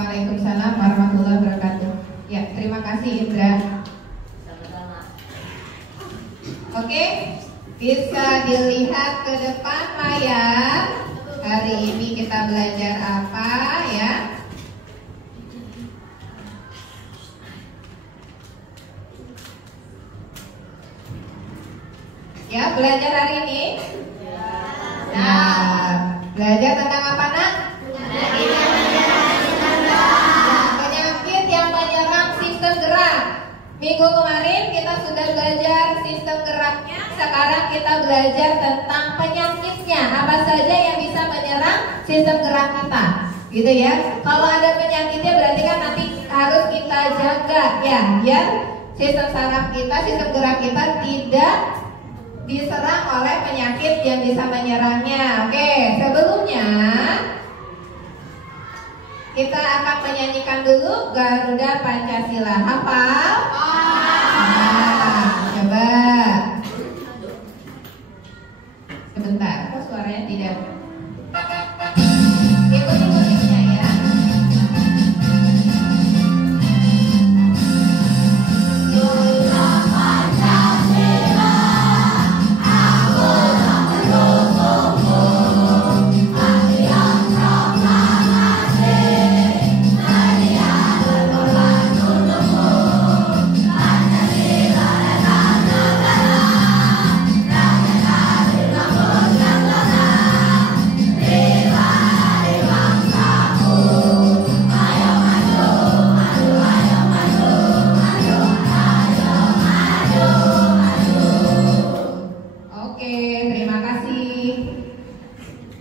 Waalaikumsalam warahmatullahi wabarakatuh. Ya, terima kasih Indra. Oke, bisa dilihat ke depan Maya. Hari ini kita belajar apa ya? Ya, belajar hari ini? Nah, belajar tentang apa nak? Penyakit yang menyerang sistem gerak. Minggu kemarin kita sudah belajar sistem geraknya. Sekarang kita belajar tentang penyakitnya. Apa saja yang bisa menyerang sistem gerak kita, gitu ya. Kalau ada penyakitnya berarti kan nanti harus kita jaga ya, biar sistem saraf kita, sistem gerak kita tidak diserang oleh penyakit yang bisa menyerangnya. Oke, sebelumnya kita akan menyanyikan dulu Garuda Pancasila. Hafal? Nah, coba. Sebentar, kok suaranya tidak? Ikuti musiknya ya.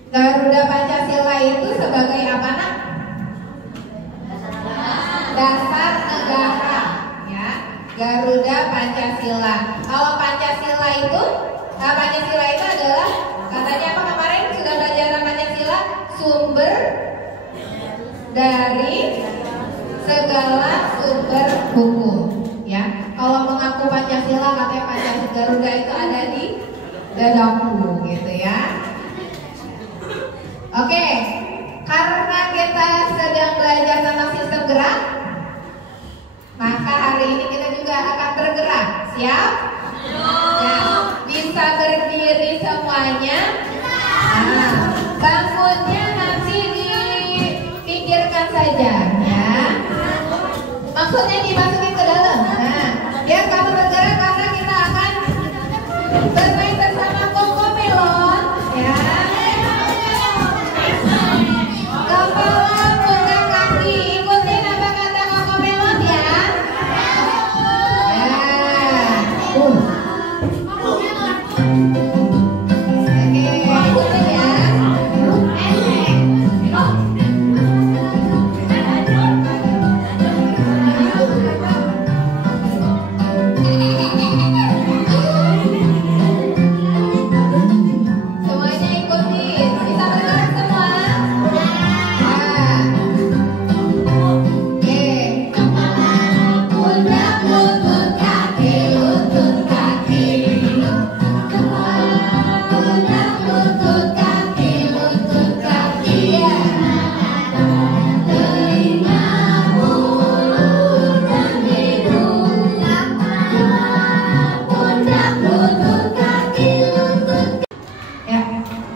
Garuda Pancasila itu sebagai apa nak? Dasar negara ya. Garuda Pancasila. Kalau Pancasila itu, Pancasila itu adalah katanya apa kemarin sudah belajar Pancasila, sumber dari segala sumber hukum ya. Kalau mengaku Pancasila katanya Pancasila Garuda itu ada di dadaku gitu ya. Oke, karena kita sedang belajar tentang sistem gerak, maka hari ini kita juga akan bergerak. Siap? Nah, bisa berdiri semuanya. Nah, bangunnya nanti dipikirkan saja ya. Maksudnya dimasukin ke dalam. Nah, biar kamu bergerak karena kita akan bermain bersama Cocomelon ya. Kepala, pundak, kaki, ikutin apa kata Cocomelon ya. Oke, ikutin ya. Semuanya ikutin, bisa bergerak semua.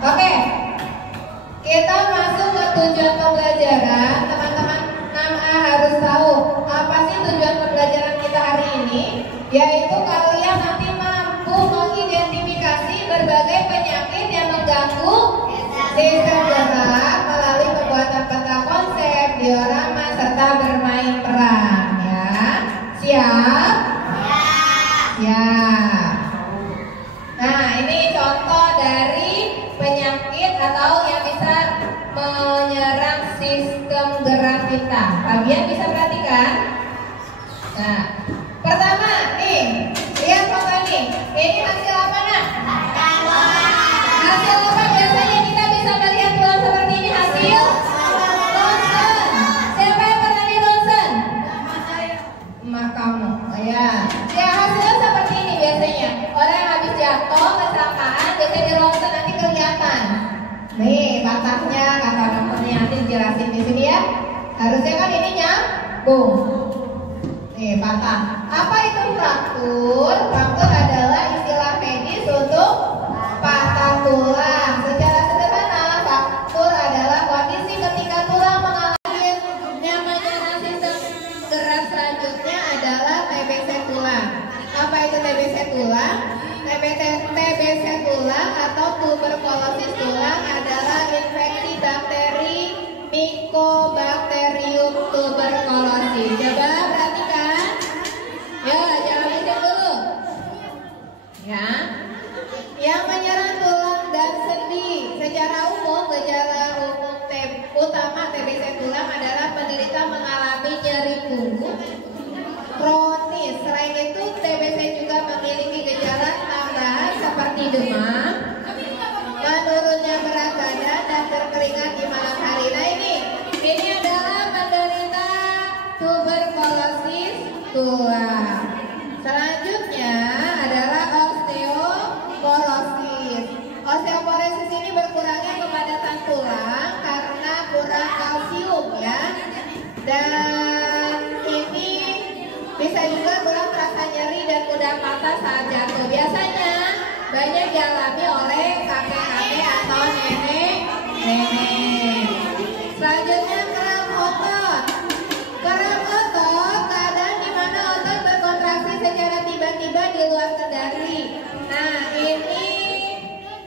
Oke, kita masuk ke tujuan pembelajaran. Teman-teman 6A harus tahu apa sih tujuan pembelajaran kita hari ini, yaitu kalian nanti mampu mengidentifikasi berbagai penyakit yang mengganggu sistem gerak melalui pembuatan peta konsep, diorama, serta bermain peran ya. Siap? Siap. Nah, ini contoh dari penyakit atau yang bisa menyerang sistem gerak kita. Kalian bisa perhatikan. Nah, pertama nih, lihat foto ini. Ini hasil apa nak? Hasil apa biasanya kita bisa melihat tulang seperti ini? Hasil ronsen. Siapa yang pernah di ronsen? Emak kamu. Ya, ya hasilnya seperti ini biasanya. Orang yang habis jatuh kecelakaan, biasanya di ronsen nanti kelihatan. Nih patahnya, kata dokternya nanti dijelasin di sini ya. Harusnya kan ini nyambung. Nih, patah. Apa itu fraktur? Fraktur adalah istilah medis untuk patah tulang. Secara sederhana, fraktur adalah kondisi ketika tulang mengalami yang menyerang sistem gerak. Selanjutnya adalah TBC tulang. Apa itu TBC tulang? TBC tulang atau tuberkulosis tulang adalah infeksi bakteri Mycobacterium tuberculosis. Coba perhatikan. Ya, jangan bising dulu. Ya. Yang menyerang tulang dan sendi. Secara umum, gejala umum utama TBC tulang adalah penderita mengalami nyeri punggung kronis. Selain itu, TBC juga memiliki gejala tambahan seperti demam, menurunnya berat badan, dan berkeringat di malam hari. Nah ini adalah menderita tuberkulosis tulang. Selanjutnya adalah osteoporosis. Osteoporosis ini berkurangnya kepadatan tulang karena kurang kalsium ya. Dan ini bisa juga tulang terasa nyeri dan mudah patah saat jatuh. Biasanya banyak dialami oleh kakek-kakek atau nenek-nenek. Selanjutnya kram otot. Kram otot keadaan di mana otot berkontraksi secara tiba-tiba di luar kendali. Nah, ini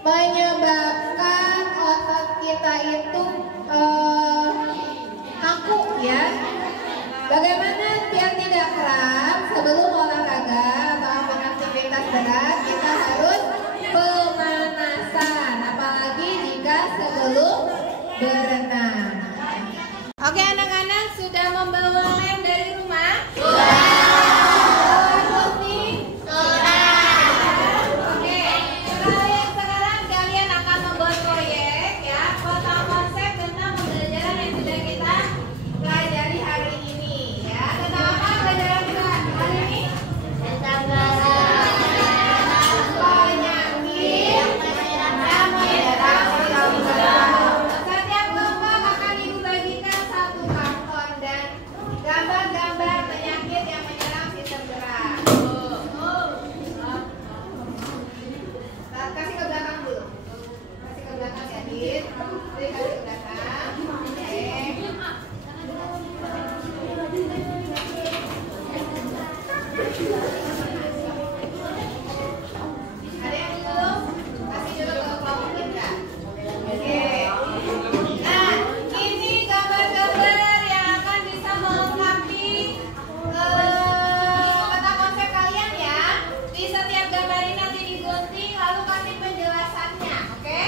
menyebabkan otot kita itu kaku ya. Bagaimana biar tidak kram? Sebelum olahraga atau beraktivitas berat, kita harus pemanasan, apalagi jika sebelum berenang. Oke anak-anak, sudah membawa lem dari rumah? Sekarang kalian akan membuat proyek ya, tentang konsep tentang pembelajaran yang sudah kita pelajari hari ini ya. Tentang apa pelajaran kita hari ini? Tentang setiap kelompok akan ibu bagikan satu karton dan gambar-gambar penyakit yang menyerang sistem gerak. Kasih ke belakang dulu. Kasih ke belakang ya, Dit. Kasih ke belakang. Oke. Ada yang belum? Kasih dulu ke kelompok kita. Oke. Nah, ini gambar-gambar yang akan bisa melengkapi peta konsep kalian ya. Di setiap gambar ini nanti digunting lalu kasih penjelasannya, oke?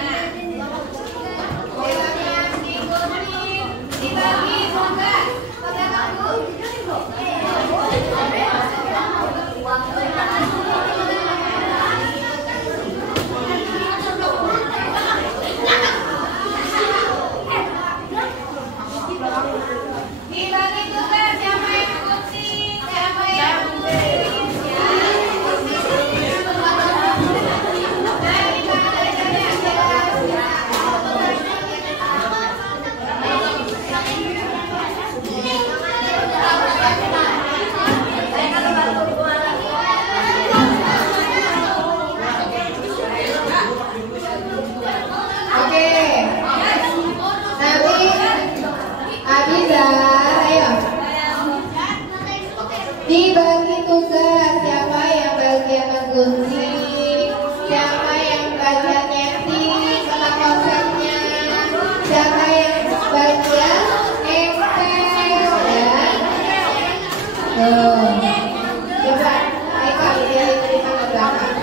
Nah, penjelasannya digunting, dibagi tugas. Pegang dulu. Dibagi tugas, siapa yang gunting, siapa yang gunting ya. Nah, ini belajarnya Oke. Nanti Abiza, ayo. Dibagi tugas, siapa yang bagian menggunting, siapa yang bagian nyeting tentang konsepnya, siapa yang bagian nempel ya. Tuh. Coba, ayo kalian terima ke belakang.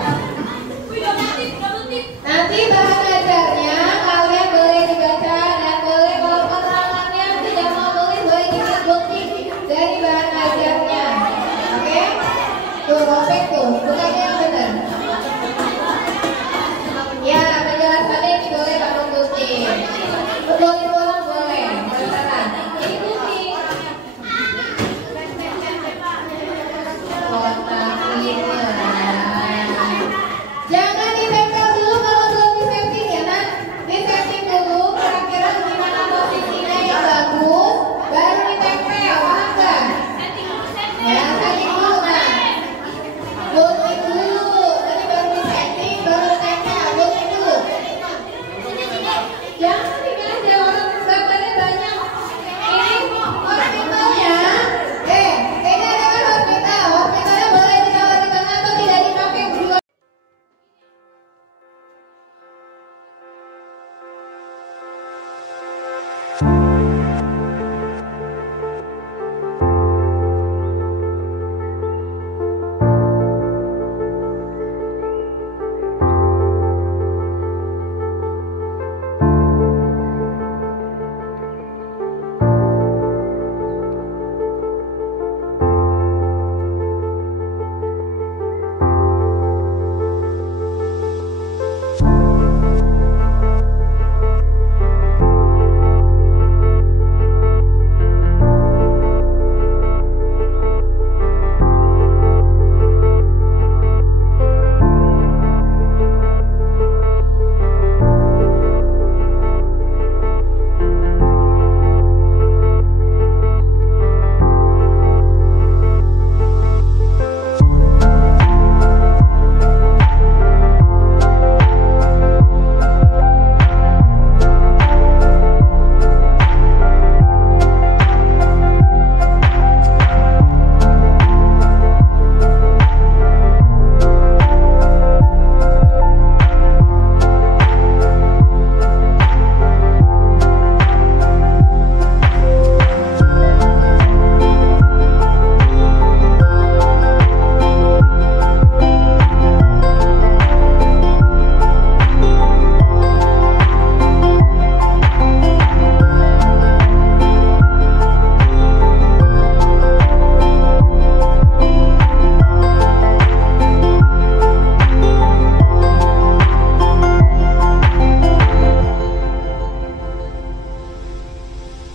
Nanti bahan ajarnya kalian boleh dibaca dan boleh kalau keterangannya tidak mau tulis boleh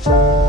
Assalamualaikum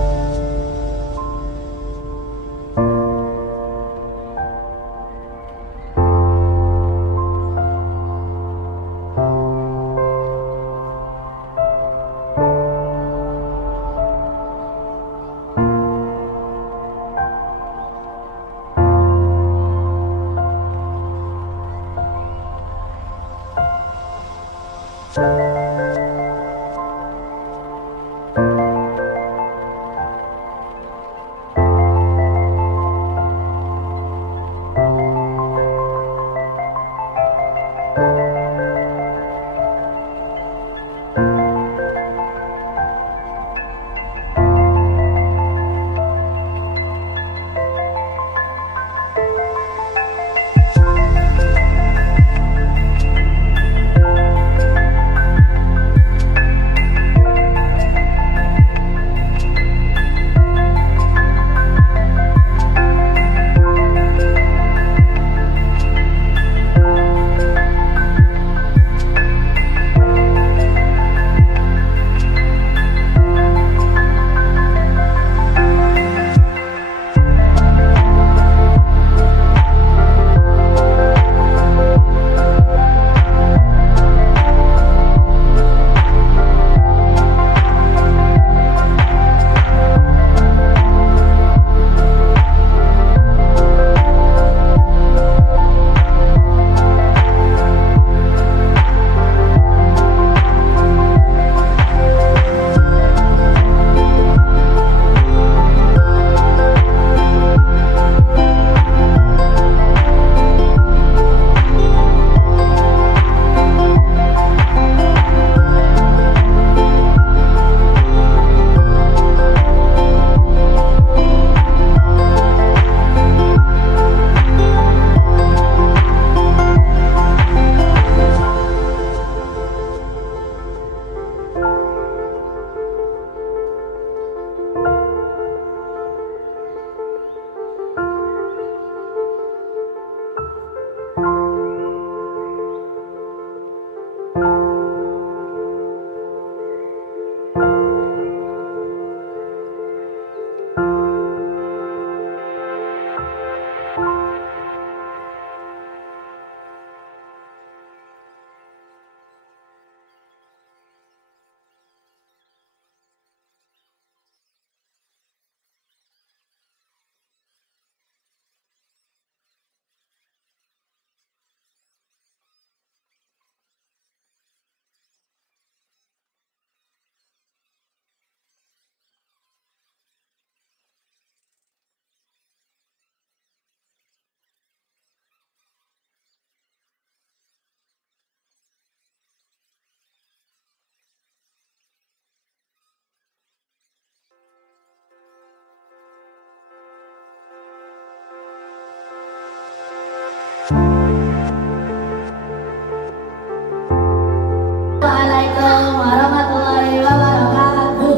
warahmatullahi wabarakatuh.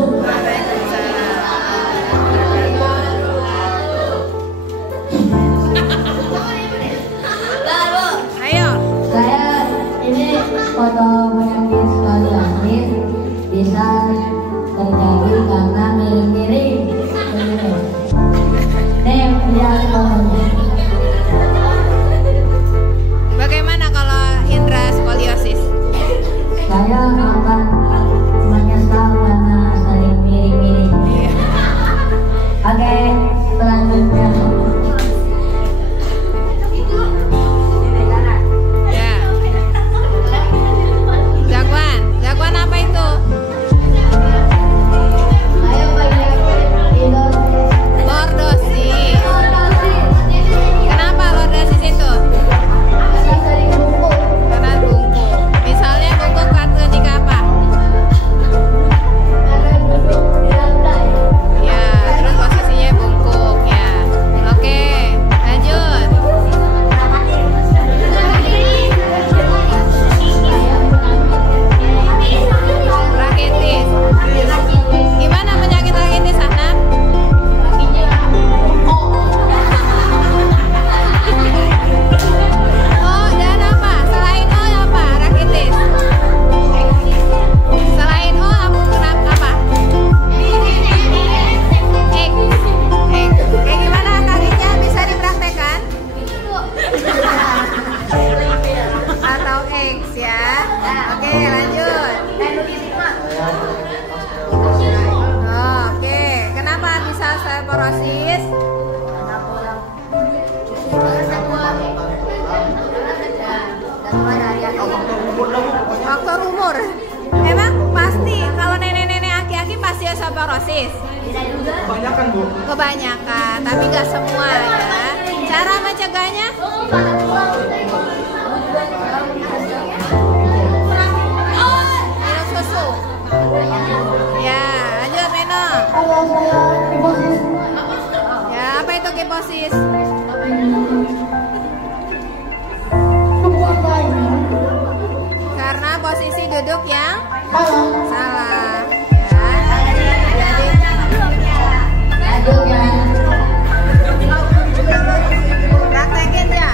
Ayo. Saya ini foto penyakit psoriasis bisa terjadi karena miring-miring. Nih, lihat fotonya. saborosis. Faktor umur. Emang pasti kalau nenek-nenek aki-aki pasti osteoporosis. Kebanyakan, Bu. Kebanyakan, tapi nggak semua ya. Cara mencegahnya? Minum susu. Ya, lanjut minum. Kalau saya hiposis. Ya, apa itu kiposis? Karena posisi duduk yang salah. Ya. Praktekin ya.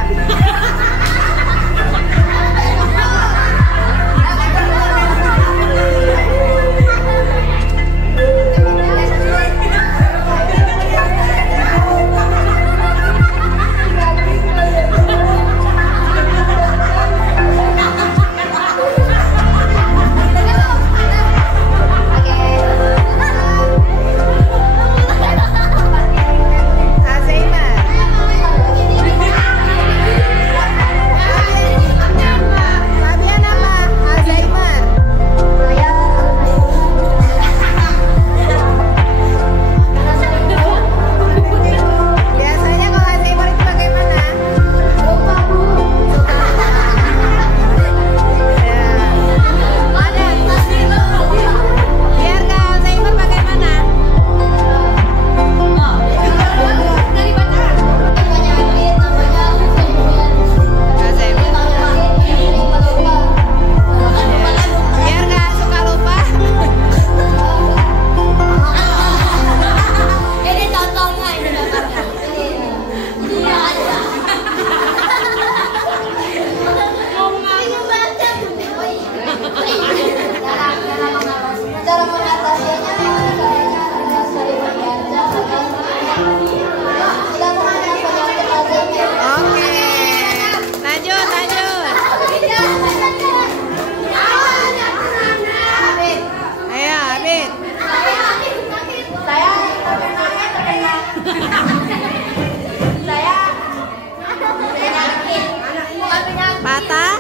Patah?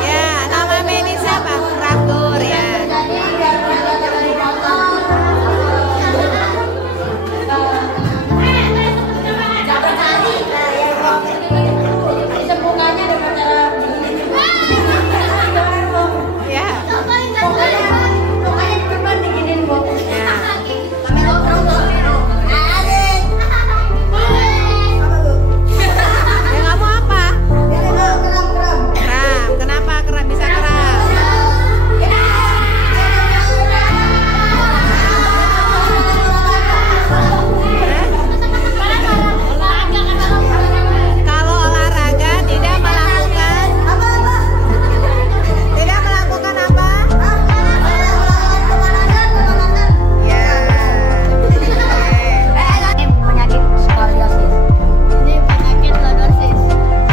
Ya, nama medisnya apa? Fraktur ya. Disembuhkannya dengan cara Ya. pokoknya di depan diginin, Bu. Ya. Ya kamu apa? Kram. Kenapa kram bisa kram? Kalau olahraga tidak melakukan apa? Ya. Ini penyakit skoliosis. Ini penyakit lordosis.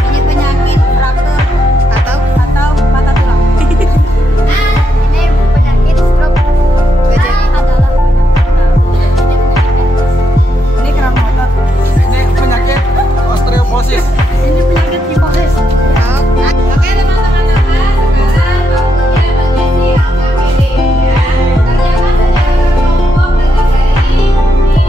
Ini penyakit fraktur Atau patah tulang. Ini penyakit stroke. Adalah ini kram otot. Ini penyakit osteoporosis. Ini penyakit hiposis. Oke teman-teman, sekarang waktunya mengisi angka pilih ya. Kerjakan secara berkelompok bagi dari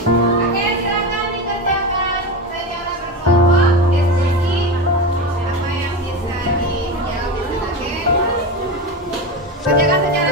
Oke, silakan dikerjakan secara berkelompok, diskusi apa yang bisa dijawab. Oke, kerjakan secara